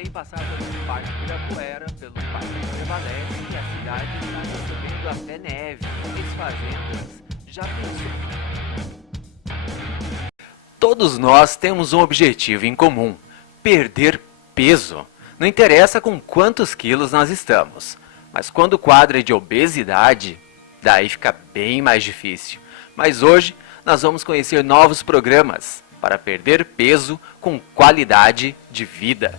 também passar pelo Parque Ibirapuera, pelo Parque Prevalece e a cidade está recebendo até neve. Ex-fazendas, já pensou? Todos nós temos um objetivo em comum: perder peso. Não interessa com quantos quilos nós estamos, mas quando o quadro é de obesidade, daí fica bem mais difícil. Mas hoje nós vamos conhecer novos programas para perder peso com qualidade de vida.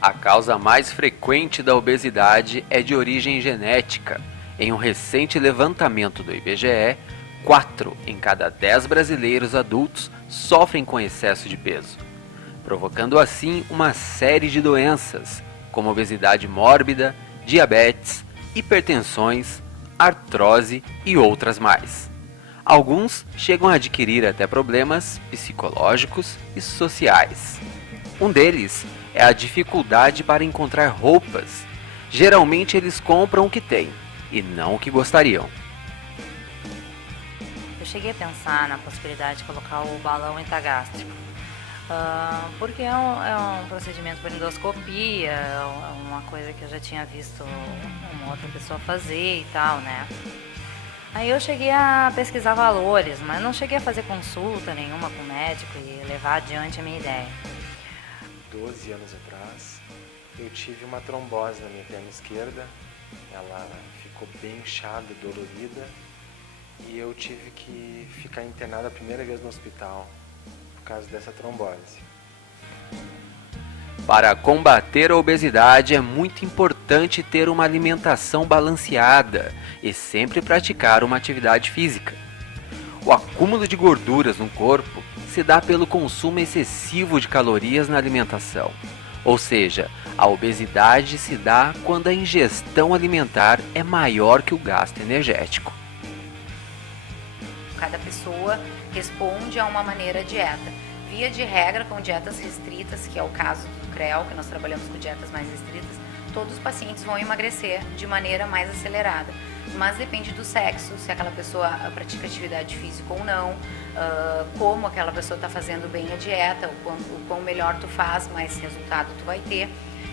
A causa mais frequente da obesidade é de origem genética. Em um recente levantamento do IBGE, 4 em cada 10 brasileiros adultos sofrem com excesso de peso, provocando assim uma série de doenças, como obesidade mórbida, diabetes, hipertensões, artrose e outras mais. Alguns chegam a adquirir até problemas psicológicos e sociais. Um deles é a dificuldade para encontrar roupas. Geralmente eles compram o que têm e não o que gostariam. Eu cheguei a pensar na possibilidade de colocar o balão entagástrico, porque é um procedimento por endoscopia, é uma coisa que eu já tinha visto uma outra pessoa fazer e tal, né? Aí eu cheguei a pesquisar valores, mas não cheguei a fazer consulta nenhuma com o médico e levar adiante a minha ideia. 12 anos atrás, eu tive uma trombose na minha perna esquerda, ela ficou bem inchada, dolorida, e eu tive que ficar internado a primeira vez no hospital por causa dessa trombose. Para combater a obesidade é muito importante ter uma alimentação balanceada e sempre praticar uma atividade física. O acúmulo de gorduras no corpo se dá pelo consumo excessivo de calorias na alimentação, ou seja, a obesidade se dá quando a ingestão alimentar é maior que o gasto energético. Cada pessoa responde a uma maneira dieta. Via de regra, com dietas restritas, que é o caso do CREL, que nós trabalhamos com dietas mais restritas, todos os pacientes vão emagrecer de maneira mais acelerada. Mas depende do sexo, se aquela pessoa pratica atividade física ou não, como aquela pessoa está fazendo bem a dieta, o quão melhor tu faz, mais resultado tu vai ter.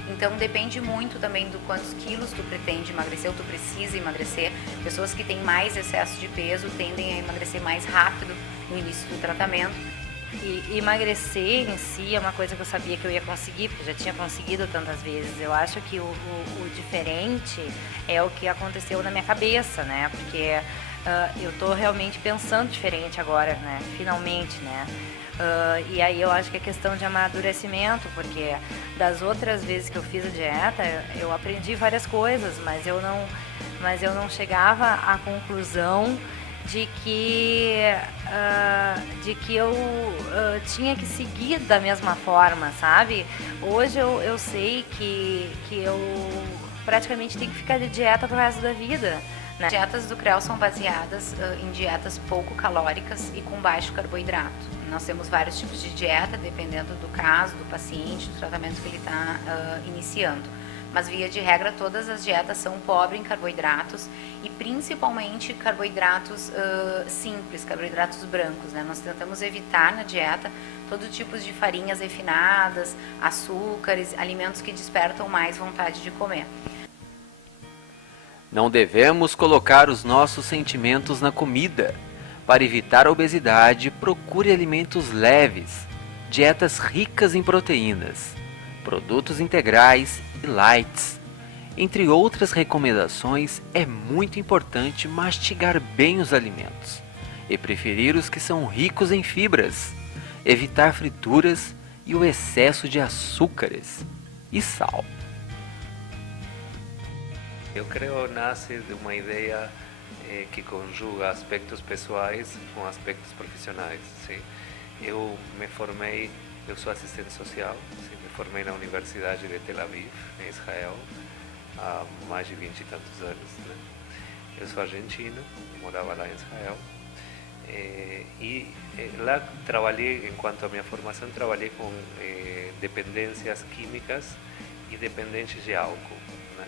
Então depende muito também do quantos quilos tu pretende emagrecer ou tu precisa emagrecer. Pessoas que têm mais excesso de peso tendem a emagrecer mais rápido no início do tratamento. E emagrecer em si é uma coisa que eu sabia que eu ia conseguir, porque eu já tinha conseguido tantas vezes. Eu acho que o diferente é o que aconteceu na minha cabeça, né? Porque eu tô realmente pensando diferente agora, né? Finalmente, né? E aí eu acho que é questão de amadurecimento, porque das outras vezes que eu fiz a dieta, eu aprendi várias coisas, mas eu não chegava à conclusão de que eu tinha que seguir da mesma forma, sabe? Hoje eu sei que eu praticamente tenho que ficar de dieta pro resto da vida. As dietas do CREL são baseadas em dietas pouco calóricas e com baixo carboidrato. Nós temos vários tipos de dieta, dependendo do caso, do paciente, do tratamento que ele está iniciando. Mas, via de regra, todas as dietas são pobres em carboidratos e principalmente carboidratos simples, carboidratos brancos, né? Nós tentamos evitar na dieta todo tipo de farinhas refinadas, açúcares, alimentos que despertam mais vontade de comer. Não devemos colocar os nossos sentimentos na comida. Para evitar a obesidade, procure alimentos leves, dietas ricas em proteínas, produtos integrais e lights. Entre outras recomendações, é muito importante mastigar bem os alimentos e preferir os que são ricos em fibras, evitar frituras e o excesso de açúcares e sal. Eu creio nasce de uma ideia que conjuga aspectos pessoais com aspectos profissionais. Sim? Eu sou assistente social, sim? Me formei na Universidade de Tel Aviv, em Israel, há mais de 20 e tantos anos. Né? Eu sou argentino, morava lá em Israel, e lá trabalhei, enquanto a minha formação, trabalhei com dependências químicas e dependentes de álcool. Né?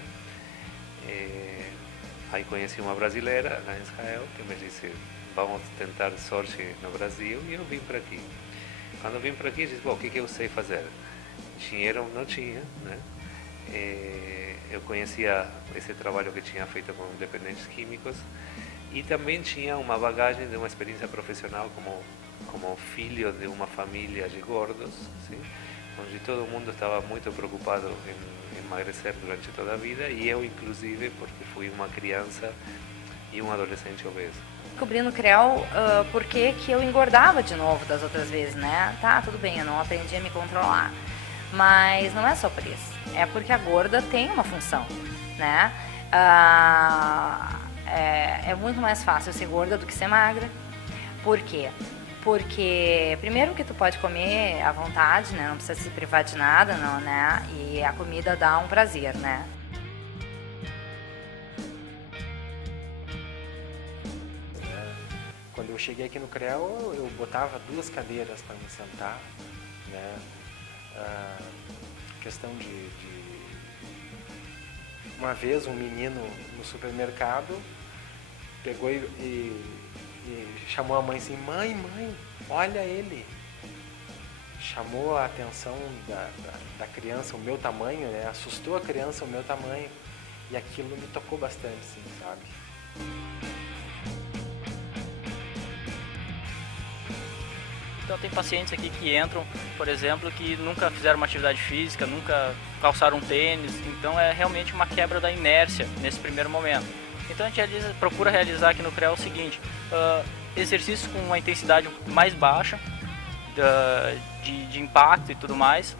Aí conheci uma brasileira lá em Israel que me disse: vamos tentar sorte no Brasil, e eu vim para aqui. Quando eu vim para aqui, disse: bom, o que eu sei fazer? dinheiro não tinha, né? Eu conhecia esse trabalho que tinha feito com dependentes químicos e também tinha uma bagagem de uma experiência profissional como filho de uma família de gordos, sim? Onde todo mundo estava muito preocupado em emagrecer durante toda a vida e eu inclusive porque fui uma criança e um adolescente obeso. Descobri no CREL por que eu engordava de novo das outras vezes, né? Tá, tudo bem, eu não aprendi a me controlar. Mas não é só por isso. É porque a gorda tem uma função, né? É muito mais fácil ser gorda do que ser magra. Por quê? Porque, primeiro que tu pode comer à vontade, né? Não precisa se privar de nada, não, né? E a comida dá um prazer, né? Quando eu cheguei aqui no CREL, eu botava 2 cadeiras para me sentar, né? Questão de... Uma vez um menino no supermercado pegou e chamou a mãe assim, mãe, olha ele. Chamou a atenção da criança, o meu tamanho, né? Assustou a criança, o meu tamanho. E aquilo me tocou bastante, sim, sabe? Então tem pacientes aqui que entram, por exemplo, que nunca fizeram uma atividade física, nunca calçaram tênis, então é realmente uma quebra da inércia nesse primeiro momento. Então a gente procura realizar aqui no CREL o seguinte, exercícios com uma intensidade mais baixa, de impacto e tudo mais,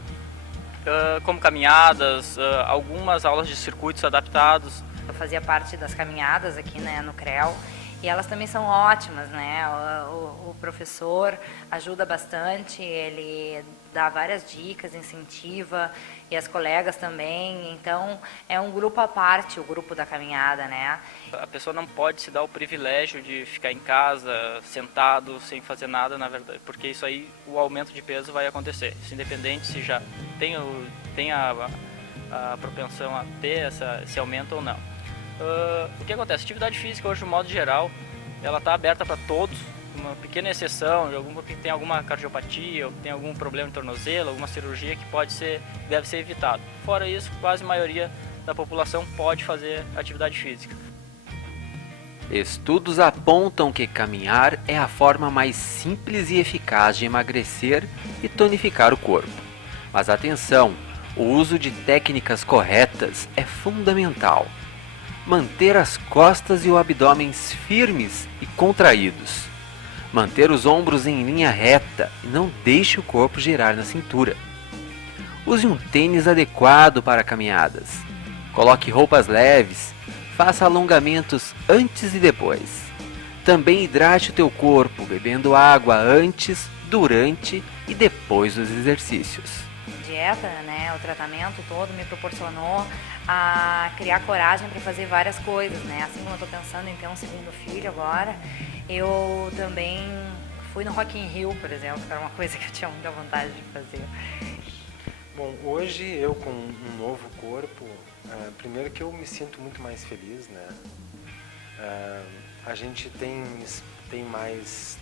como caminhadas, algumas aulas de circuitos adaptados. Eu fazia parte das caminhadas aqui, né, no CREL. E elas também são ótimas, né? O professor ajuda bastante, ele dá várias dicas, incentiva, e as colegas também. Então, é um grupo à parte, o grupo da caminhada, né? A pessoa não pode se dar o privilégio de ficar em casa, sentado, sem fazer nada, na verdade, porque isso aí, o aumento de peso vai acontecer. Isso independente se já tem a propensão a ter esse aumento ou não. O que acontece? A atividade física hoje, de modo geral, ela está aberta para todos, uma pequena exceção de alguma que tem alguma cardiopatia, ou que tem algum problema de tornozelo, alguma cirurgia que deve ser evitado. Fora isso, quase a maioria da população pode fazer atividade física. Estudos apontam que caminhar é a forma mais simples e eficaz de emagrecer e tonificar o corpo. Mas atenção, o uso de técnicas corretas é fundamental. Manter as costas e o abdômen firmes e contraídos. Manter os ombros em linha reta e não deixe o corpo girar na cintura. Use um tênis adequado para caminhadas. Coloque roupas leves. Faça alongamentos antes e depois. Também hidrate o teu corpo, bebendo água antes, durante e depois dos exercícios. Dieta, né, o tratamento todo me proporcionou a criar coragem para fazer várias coisas, né? Assim como eu estou pensando em ter um segundo filho agora, eu também fui no Rock in Rio, por exemplo, que era uma coisa que eu tinha muita vontade de fazer. Bom, hoje eu com um novo corpo, primeiro que eu me sinto muito mais feliz, né? A gente tem mais...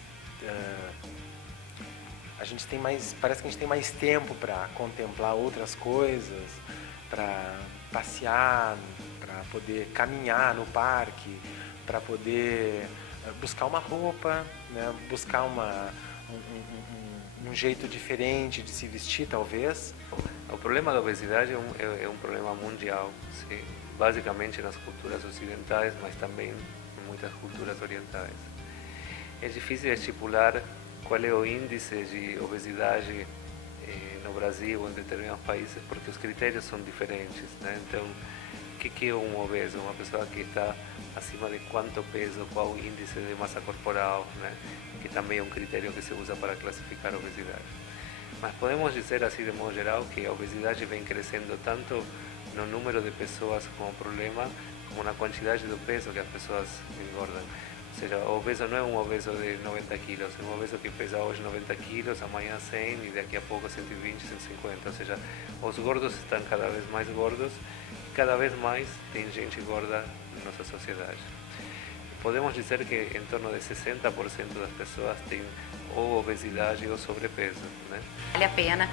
parece que a gente tem mais tempo para contemplar outras coisas, para passear, para poder caminhar no parque, para poder buscar uma roupa, né? Buscar um jeito diferente de se vestir, talvez. O problema da obesidade é um problema mundial, sim? Basicamente nas culturas ocidentais, mas também em muitas culturas orientais. É difícil estipular qual é o índice de obesidade no Brasil ou em determinados países, porque os critérios são diferentes, né? Então, o que é um obeso? Uma pessoa que está acima de quanto peso, qual o índice de massa corporal, né? Que também é um critério que se usa para classificar a obesidade. Mas podemos dizer assim de modo geral que a obesidade vem crescendo tanto no número de pessoas com o problema como na quantidade do peso que as pessoas engordam. Ou seja, o obeso não é um obeso de 90 quilos, é um obeso que pesa hoje 90 quilos, amanhã 100 e daqui a pouco 120, 150. Ou seja, os gordos estão cada vez mais gordos e cada vez mais tem gente gorda na nossa sociedade. Podemos dizer que em torno de 60% das pessoas têm ou obesidade ou sobrepeso, né? Vale a pena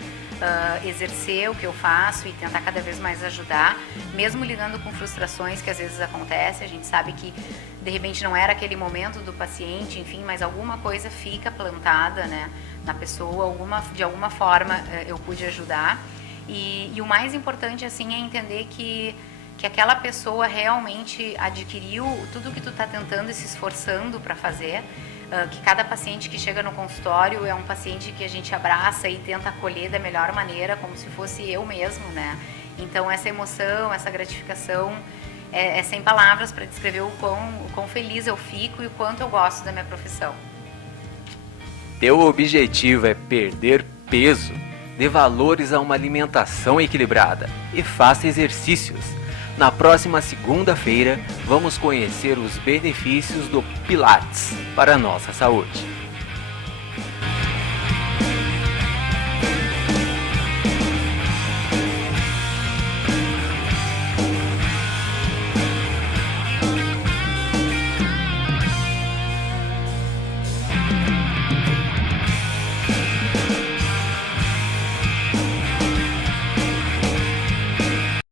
exercer o que eu faço e tentar cada vez mais ajudar, mesmo lidando com frustrações que às vezes acontecem. A gente sabe que de repente não era aquele momento do paciente, enfim, mas alguma coisa fica plantada, né, na pessoa, de alguma forma eu pude ajudar. E o mais importante assim é entender que aquela pessoa realmente adquiriu tudo que tu está tentando e se esforçando para fazer. Que cada paciente que chega no consultório é um paciente que a gente abraça e tenta acolher da melhor maneira, como se fosse eu mesmo, né? Então essa emoção, essa gratificação é sem palavras para descrever o quão feliz eu fico e o quanto eu gosto da minha profissão. Teu objetivo é perder peso, dê valores a uma alimentação equilibrada e faça exercícios. Na próxima segunda-feira, vamos conhecer os benefícios do Pilates para a nossa saúde.